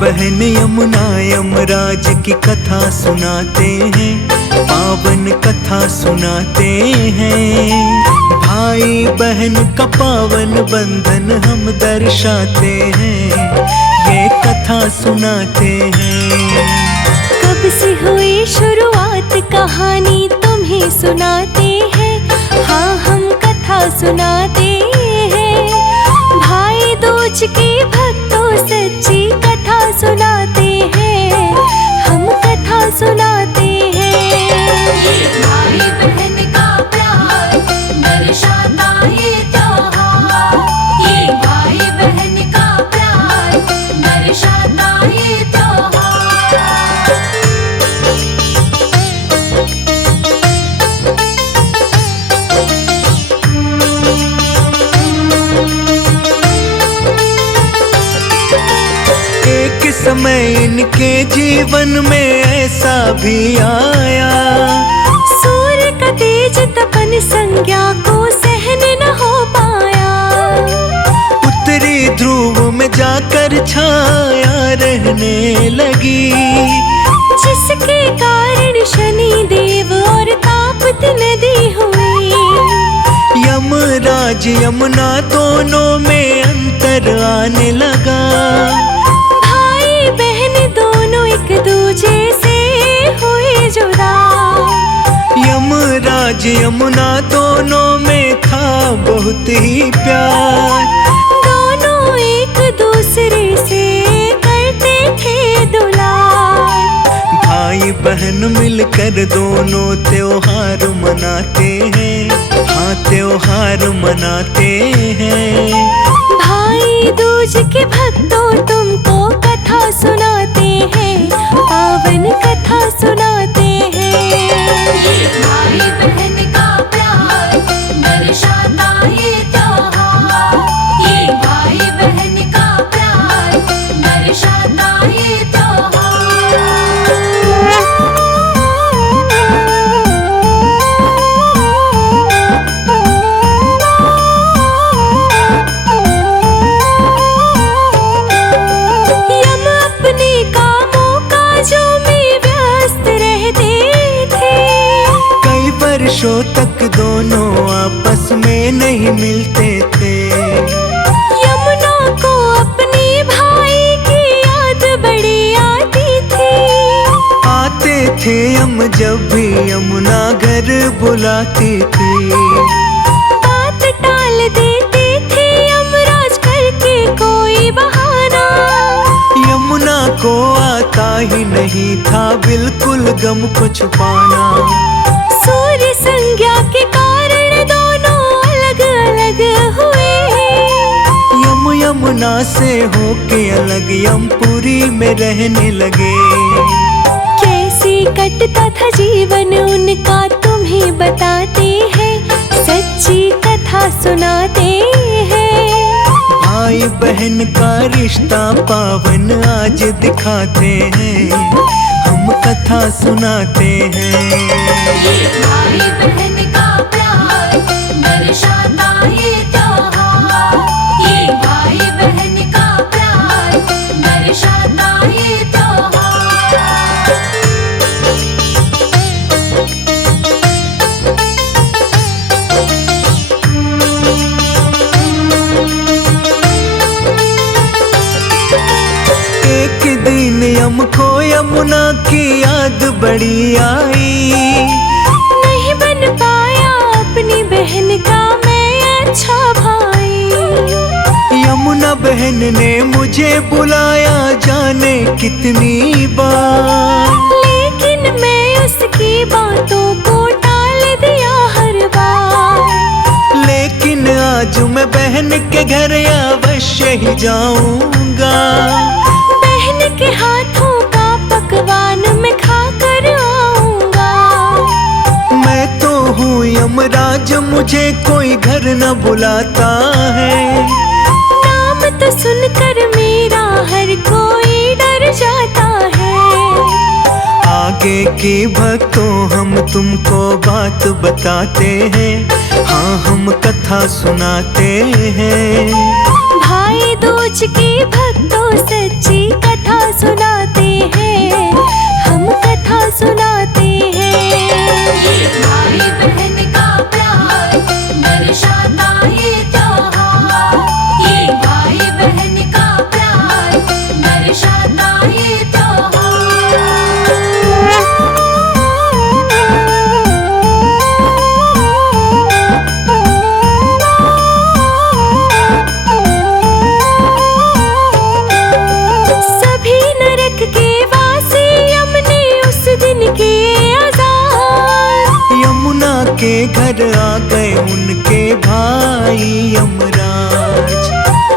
बहन यमुना यमराज की कथा सुनाते हैं, पावन कथा सुनाते हैं। भाई बहन का पावन बंधन हम दर्शाते हैं, ये कथा सुनाते हैं। कब से हुई शुरुआत कहानी तुम्हें सुनाते हैं, हाँ हम कथा सुनाते हैं। भाई दूज के भक्तों सच्ची कथा सुनाते हैं, हम कथा सुनाते हैं। ये भाई बहन का प्यार दर्शाता ये त्योहार, ये भाई बहन का प्यार दर्शाता ये त्योहार। एक समय इनके जीवन में ऐसा भी आया, सूर्य का तेज तपन संज्ञा को सहन न हो पाया। उत्तरी ध्रुव में जाकर छाया रहने लगी, जिसके कारण शनि देव और तापती नदी हुई। यमराज यमुना दोनों में अंतर आने लगा, भाई बहन दोनों एक दूजे से हुए जुदा। यमराज यमुना दोनों में था बहुत ही प्यार, दोनों एक दूसरे से करते थे दुलार। भाई बहन मिलकर दोनों त्योहार मनाते हैं, हाँ त्योहार मनाते हैं। भाई दूज के भक्तों तुमको कथा सुनाते हैं, पावन कथा सुनाते हैं। ये भाई बहन का प्यार दर्शाता ये त्योहार, ये भाई बहन का प्यार दर्शाता ये त्योहार। यम अपने कामों काजों में व्यस्त रहते थे, कई वर्षों तक दोनों आपस में नहीं मिलते थे। यमुना को अपने भाई की याद बड़ी आती थी। आते थे हम जब भी यमुना घर बुलाती थी, बात टाल देते थे यमराज करके कोई बहाना। यमुना को आता ही नहीं था बिल्कुल गम को छुपाना। सूर्य संज्ञा के कारण दोनों अलग अलग हुए। यमुना से होके अलग यमपुरी में रहने लगे। कैसे कटता था जीवन उनका तुम्हें बताते हैं, सच्ची कथा सुनाते हैं। भाई बहन का रिश्ता पावन आज दिखाते हैं, हम कथा सुनाते हैं। ये भाई बहन का प्यार दर्शाता ये त्योहार, ये भाई बहन का प्यार दर्शाता ये त्योहार। एक दिन हमको यमुना की याद बड़ी आई, नहीं बन पाया अपनी बहन का मैं अच्छा भाई। यमुना बहन ने मुझे बुलाया जाने कितनी बार, लेकिन मैं उसकी बातों को टाल दिया हर बार। लेकिन आज मैं बहन के घर अवश्य ही जाऊंगा। बहन के हाथों का पकवान मैं खा कर आऊंगा। मैं तो हूँ यमराज, मुझे कोई घर न बुलाता है। नाम तो सुनकर मेरा हर कोई डर जाता है। आगे की भक्तों हम तुमको बात बताते हैं, हाँ हम कथा सुनाते हैं। भाई दूज के भक्तों सच्ची कथा सुनाते हैं, हम कथा सुनाते हैं। ये भाई बहन का प्यार दर्शाता ये त्योहार। ये भाई बहन का प्यार दर्शाता ये सभी नरक के वासी यमने उस दिन के आजाद। यमुना के घर आ गए उनके भाई यमराज।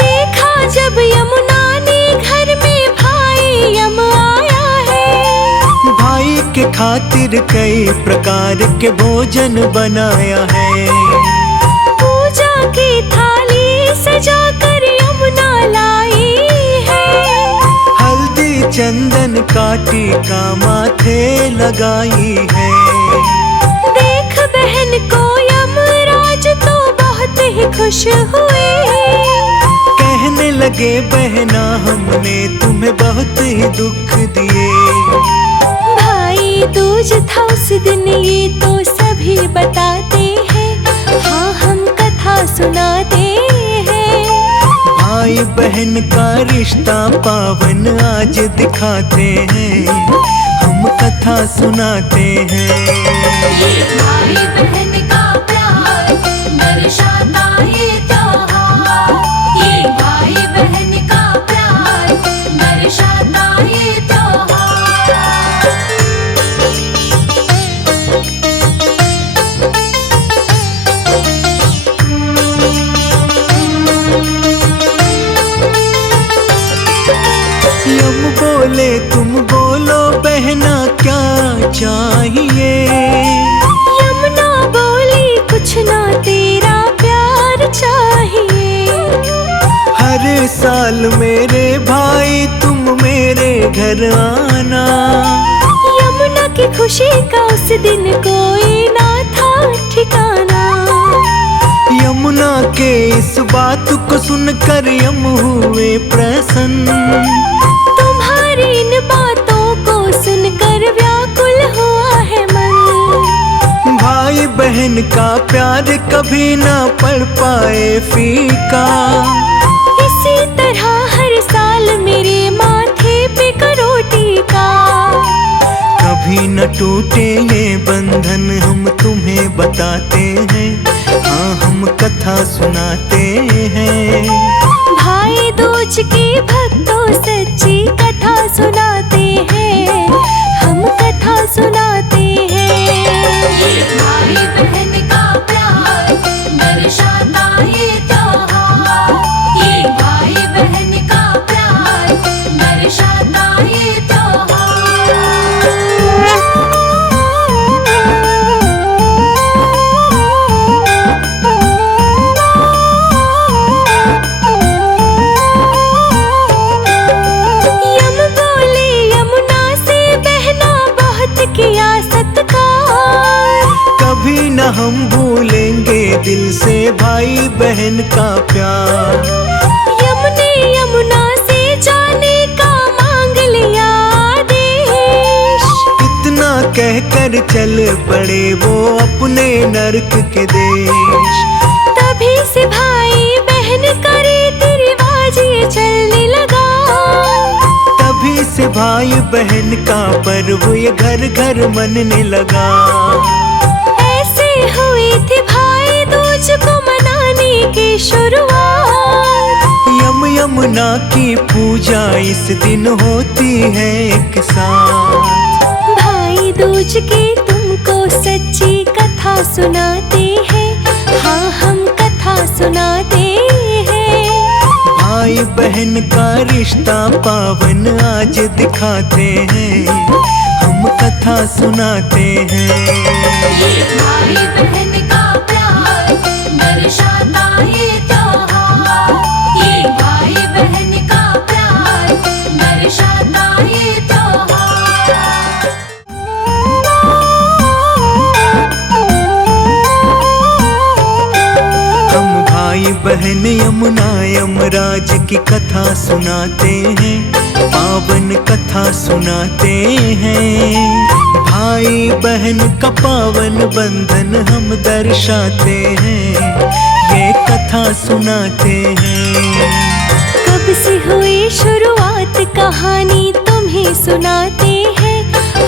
देखा जब यमुना ने घर में भाई यम आया है। भाई के खातिर कई प्रकार के भोजन बनाया है। पूजा की थाली सजा कर यमुना लाई है। हल्दी चंदन का टीका माथे लगाई है। देख बहन को यमराज तो बहुत ही खुश हुए। कहने लगे बहना हमने तुम्हें बहुत ही दुख दिए। भाई दूज था उस दिन ये तो सभी बताते हैं, हाँ हम कथा सुनाते हैं। भाई बहन का रिश्ता पावन आज दिखाते हैं, हम कथा सुनाते हैं। ये भाई बहन का प्यार दर्शाता ये त्योहार। ये भाई बहन का प्यार दर्शाता ये त्योहार। यम बोले तुम बोलो बहना क्या चाहिए। यमुना बोली कुछ ना तेरा प्यार चाहिए। हर साल मेरे भाई तुम मेरे घर आना। यमुना की खुशी का उस दिन कोई ना था ठिकाना। यमुना के इस बात को सुनकर यम हुए प्रसन्न। तुम्हारी इन बातों को सुनकर व्याकुल हुआ है मन। भाई बहन का प्यार कभी ना पड़ पाए फीका। इसी तरह हर साल मेरे माथे पे करो टीका। कभी न टूटे ये बंधन हम तुम्हें बताते हैं, हाँ हम कथा सुनाते हैं। भाई दूज की भक्तों सच्ची कथा सुनाते हैं, हम कथा सुनाते हैं। ये भाई बहन का प्यार दर्शाता ये त्योहार। ये भाई बहन का प्यार दर्शाता ये त्योहार। यम बोले यमुना से बहना बहुत किया सत्कार। कभी न हम भूलेंगे दिल से भाई बहन का प्यार। यमुने यमुना से जाने का मांग लिया आदेश। इतना कहकर चल पड़े वो अपने नरक के देश। तभी से भाई बहन का रीति रिवाज ये चलने लगा। तभी से भाई बहन का पर्व ये घर घर मनने लगा। ऐसे हुई थी भाई दूज को मनाने की शुरुआत। यमुना की पूजा इस दिन होती है एक साथ। भाई दूज की तुमको सच्ची कथा सुनाते हैं, हाँ हम कथा सुनाते हैं। भाई बहन का रिश्ता पावन आज दिखाते हैं, हम कथा सुनाते हैं। ये भाई बहन का प्यार दर्शाता ये त्योहार। ये भाई बहन का प्यार दर्शाता ये त्योहार। हम भाई बहन यमुना यमराज की कथा सुनाते हैं, पावन कथा सुनाते हैं। भाई बहन का पावन बंधन हम दर्शाते हैं, ये कथा सुनाते हैं। कब से हुई शुरुआत कहानी तुम्हें सुनाते हैं,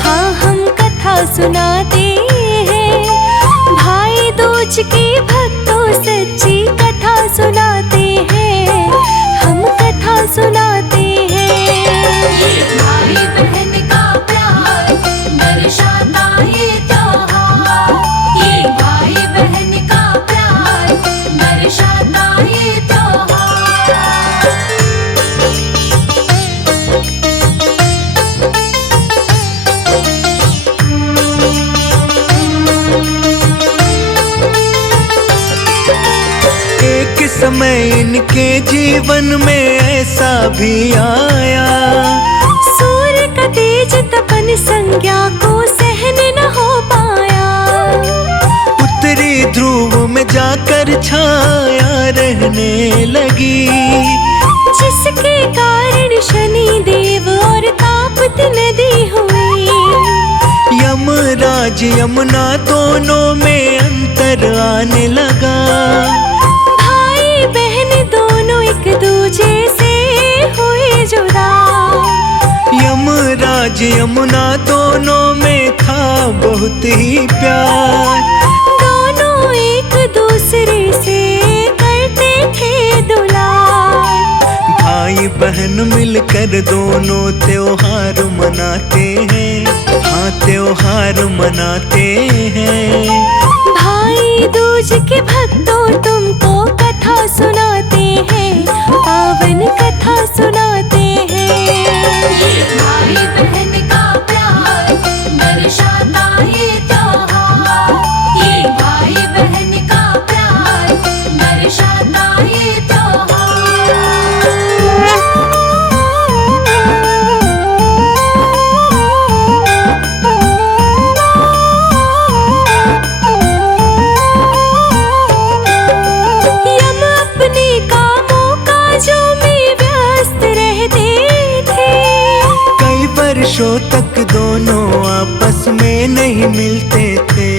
हाँ हम कथा सुनाते हैं। भाई दूज के भक्तों सच्ची कथा सुनाते हैं, हम कथा सुनाते हैं। ये भाई बहन का प्यार दर्शाता ये त्योहार। ये भाई बहन का प्यार दर्शाता ये त्योहार। एक समय इनके जीवन में ऐसा भी आया, सूर्य का तेज तपन संज्ञा को सहन न हो पाया। उत्तरी ध्रुव में जाकर छाया रहने लगी, जिसके कारण शनि देव और तापती नदी हुई। यमराज यमुना दोनों में अंतर आने लगा। भाई बहन दोनों एक दूजे से हुए जुदा। यमराज यमुना दोनों में था बहुत ही प्यार, दोनों एक दूसरे से करते थे दुलार। भाई बहन मिलकर दोनों त्योहार मनाते हैं, हाँ त्योहार मनाते हैं। भाई दूज के भक्तों तुमको कथा सुनाते हैं, पावन कथा सुनाते हैं। ये भाई बहन का प्यार दर्शाता ये त्योहार। ये भाई बहन का प्यार दर्शाता ये त्योहार। यम अपने कामों काजों में व्यस्त रहते थे। कई वर्षों तक दोनों आपस में नहीं मिलते थे।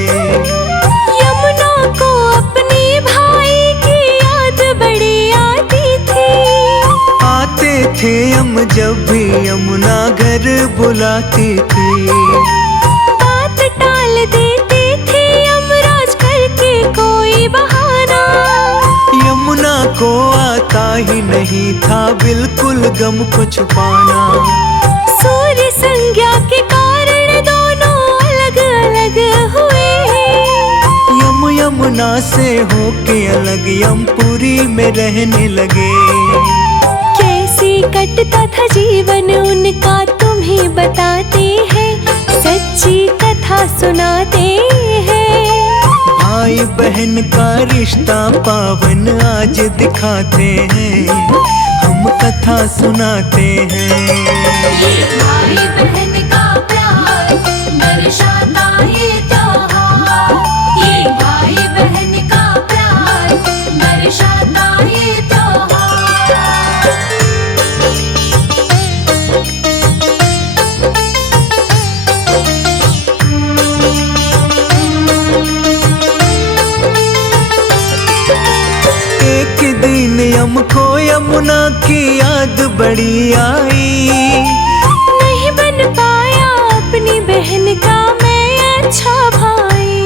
यमुना को अपने भाई की याद बड़ी आती थी। आते थे हम जब भी यमुना घर बुलाती थी। बात टाल देते थे यमराज करके कोई बहाना। यमुना को आता ही नहीं था बिल्कुल गम को छुपाना। सूर्य संज्ञा के कारण दोनों अलग अलग हुए। यमुना से होके अलग यमपुरी में रहने लगे। कैसे कटता था जीवन उनका तुम्हें बताते हैं, सच्ची कथा सुनाते हैं। भाई बहन का रिश्ता पावन आज दिखाते हैं, हम कथा सुनाते हैं। ये भाई बहन का प्यार दर्शाता ये त्योहार। ये भाई बहन का प्यार दर्शाता ये त्योहार। एक दिन हमको यमुना की याद बड़ी आई। नहीं बन पाया अपनी बहन का मैं अच्छा भाई।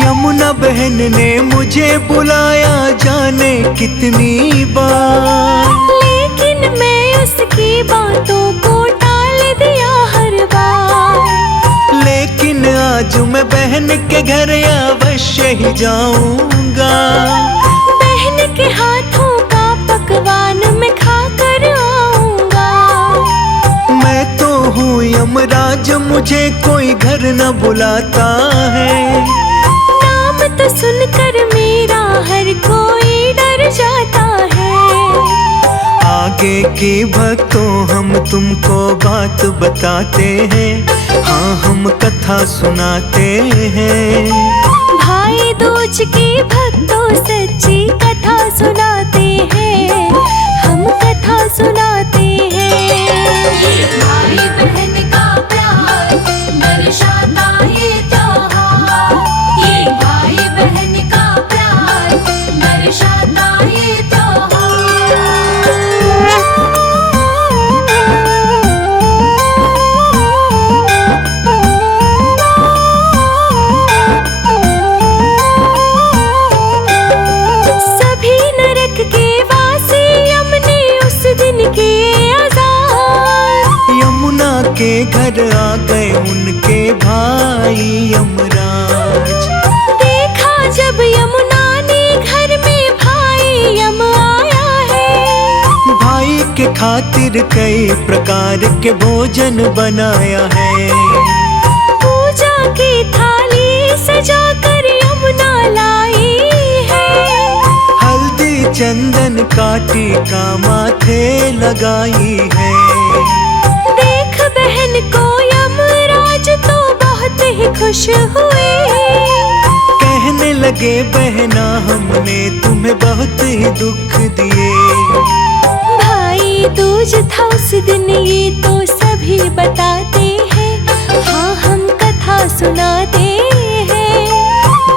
यमुना बहन ने मुझे बुलाया जाने कितनी बार, लेकिन मैं उसकी बातों को टाल दिया हर बार। लेकिन आज मैं बहन के घर अवश्य ही जाऊंगा। बहन के हाथों का पकवान मैं खा कर आऊंगा। मैं तो हूँ यमराज, मुझे कोई घर न बुलाता है। नाम तो सुनकर मेरा हर कोई डर जाता है। आगे की भक्तों हम तुमको बात बताते हैं, हाँ हम कथा सुनाते हैं। भाई दूज के भक्तों सच्ची कथा सुनाते हैं, हम कथा सुनाते हैं। खातिर कई प्रकार के भोजन बनाया है। पूजा की थाली सजा कर यमुना लाई है। हल्दी चंदन का टीका माथे लगाई है। देख बहन को यमराज तो बहुत ही खुश हुए। कहने लगे बहना हमने तुम्हें बहुत ही दुख दिए। भाई दूज था उस दिन ये तो सभी बताते हैं। हाँ हम कथा सुनाते हैं।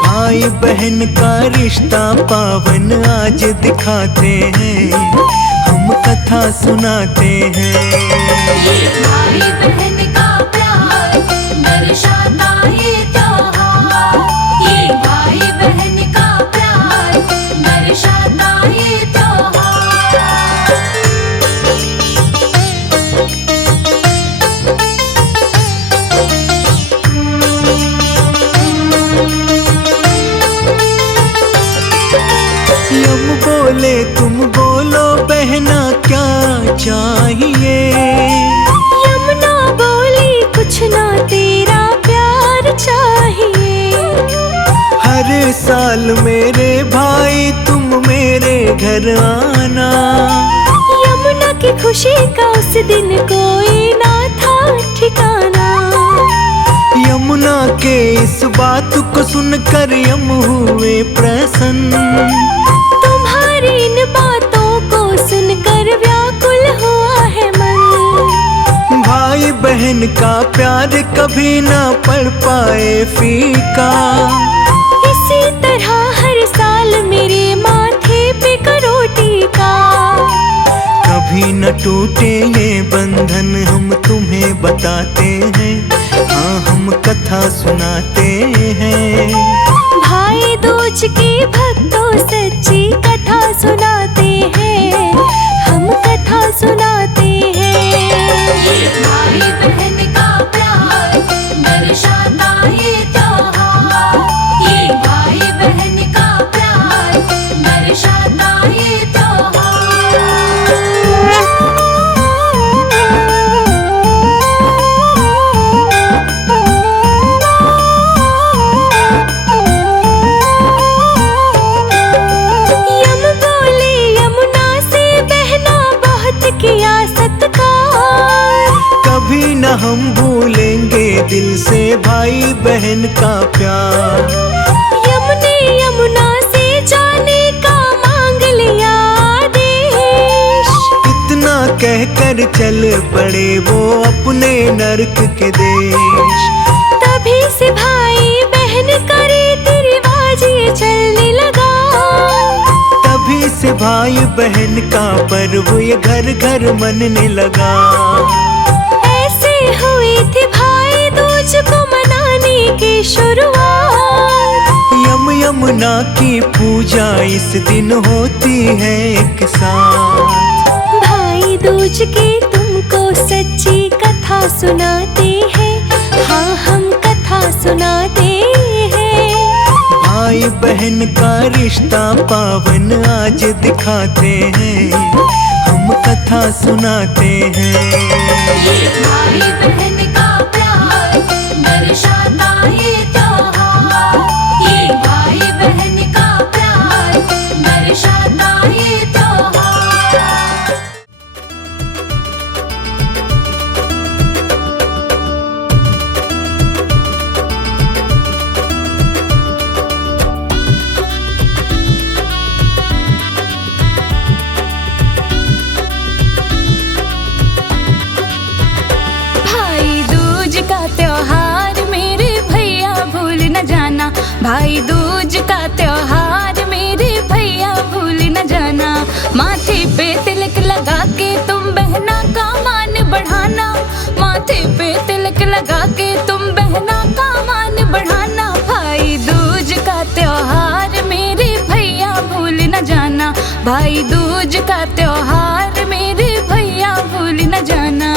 भाई बहन का रिश्ता पावन आज दिखाते हैं। हम कथा सुनाते हैं। ये भाई बहन का प्यार दर्शाता ये त्योहार। ये भाई बहन का प्यार दर्शाता ये त्योहार। यम बोले तुम बोलो बहना क्या चाहिए। यमुना बोली कुछ ना तेरा प्यार चाहिए। हर साल मेरे भाई तुम मेरे घर आना। यमुना की खुशी का उस दिन कोई ना था ठिकाना। यमुना के इस बात को सुनकर यम हुए प्रसन्न। तुम्हारी इन बातों को सुनकर व्याकुल हुआ है मन। भाई बहन का प्यार कभी ना पड़ पाए फीका। इसी तरह हर साल मेरे माथे पे करो टीका। कभी न टूटे ये बंधन हम तुम्हें बताते हैं। हाँ हम कथा सुनाते हैं। भाई दूज की भक्तों सच्ची कथा सुनाते हैं। हम कथा सुनाते हैं। ये भाई बहन का प्यार दर्शाता ये त्योहार। ये भाई बहन का प्यार दर्शाता ये त्योहार। यम बोले यमुना से बहना बहुत किया सत्कार। कभी न हम भूलेंगे दिल से भाई बहन का प्यार। यमुने यमुना से जाने का मांग लिया आदेश। इतना कहकर चल पड़े वो अपने नरक के देश। तभी से भाई बहन का रीति रिवाज ये चलने लगा। तभी से भाई बहन का पर्व ये घर घर मनने लगा। ऐसे हुई थी भाई दूज को मनाने की शुरुआत। यम यमुना की पूजा इस दिन होती है एक साथ। भाई दूज की तुमको सच्ची कथा सुनाते हैं। हाँ हम कथा सुनाते हैं। भाई बहन का रिश्ता पावन आज दिखाते हैं। हम कथा सुनाते हैं। ये भाई बहन का प्यार दर्शाता ये त्योहार। ये भाई बहन का प्यार दर्शाता ये त्योहार। भाई दूज का त्योहार मेरे भैया भूल न जाना। माथे पे तिलक लगा के तुम बहना का मान बढ़ाना। माथे पे तिलक लगा के तुम बहना का मान बढ़ाना। भाई दूज का त्योहार मेरे भैया भूल न जाना। भाई दूज का त्योहार मेरे भैया भूल न जाना।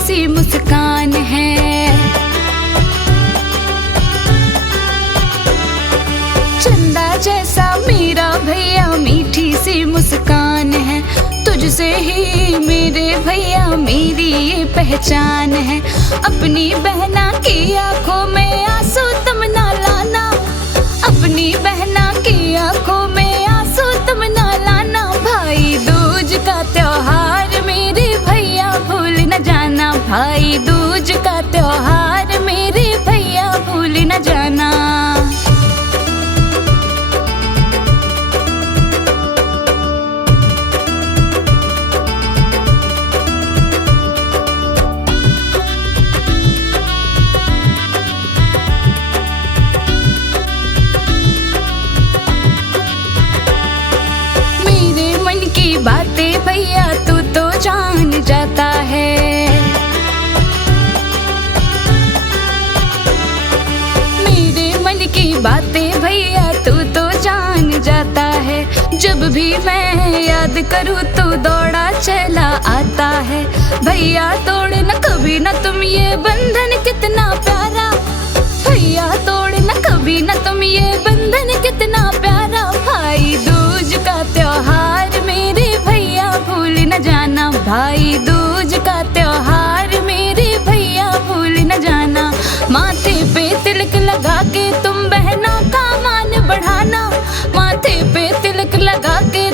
सी मुस्कान है। चंदा जैसा मेरा भैया मीठी सी मुस्कान है। तुझसे ही मेरे भैया मेरी ये पहचान है। अपनी बहना की आंखों में आंसू तुम ना लाना, अपनी बहना की आंखों में आंसू तुम ना लाना। भाई दूज का त्योहार मेरे भैया भूल न जाना, भाई दूज का त्योहार मेरे भैया भूल न जाना। बातें भैया तू तो जान जाता है, मेरे मन की बातें भैया तू तो जान जाता है। जब भी मैं याद करूँ तो दौड़ा चला आता है। भैया तोड़ न कभी न तुम ये बंधन कितना प्यारा, भैया तोड़ न कभी न तुम ये बंधन कितना प्यारा। भाई दूज का त्योहार मेरे भैया भूल न जाना, भाई दूज का त्योहार मेरे भैया भूल न जाना। माथे पे तिलक लगा के तुम बहना का मान बढ़ाना, माथे पे तिलक लगा के